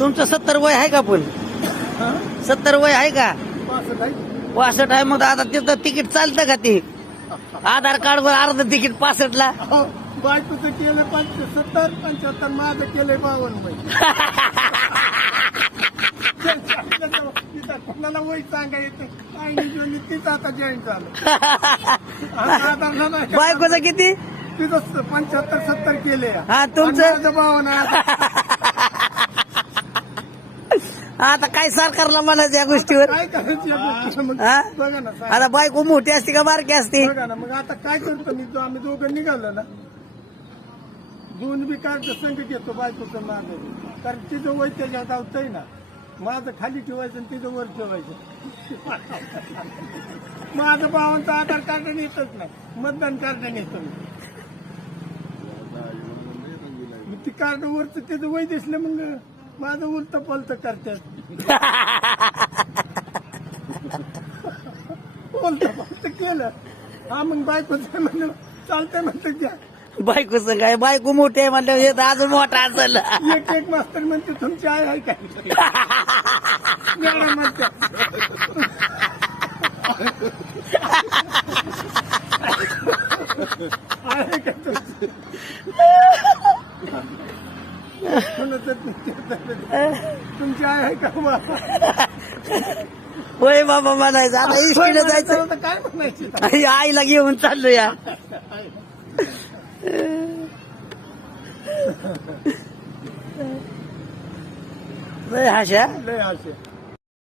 तुमचं 70 वय आहे का पण? 70 वय आहे का? 65 आहे. मग आता तिथं तिकीट चालतं का ते? आधार कार्डवर अर्ध तिकीट 65 ला. बायकोचं केलं 70 75, माझं केलंय 52. कोणाला वय सांगा येतं आणि तिथं आता जॉईन झालं. बायकोचं किती? तिथं 75 70 केले. हा तुमचं 52. आता काय सरकारला म्हणायचं या गोष्टीवर? काय करायचं या गोष्टीचं मग? हा? बघा ना साहेब. आता बायको मोठी असते का बारकी असते? बघा ना मग आता काय करतो मी, आम्ही दोघं निघालो ना, दोन बी कार्ड संघ घेतो बायकोचं माझं, कारण तिचं वय त्याच्या धावतंय ना, माझं खाली ठेवायचं आणि तिचं वर ठेवायचं. माझं भावांचं आधार कार्ड नेतच नाही, मतदान कार्ड नेतो मी. ती कार्ड वरच त्याचं वय दिसलं मग माझं उलट पलत करतात. उलट पलत केलं. हा मग बायकोचं म्हणलं चालतंय म्हणतं घ्या. बायकोचं काय? बायको मोठी आहे म्हणल्यावर हे तर अजून मोठा असेल. एक मास्तर म्हणते तुमची आई आहे काय? मॅडम म्हणते आहे का तुमची? तुमची आई आहे का बाबा? होय बाबा म्हणायचं. आता इष्टीला जायचं. आता काय म्हणायचं? आईला घेऊन चाललो या. लय हाशा. लय असे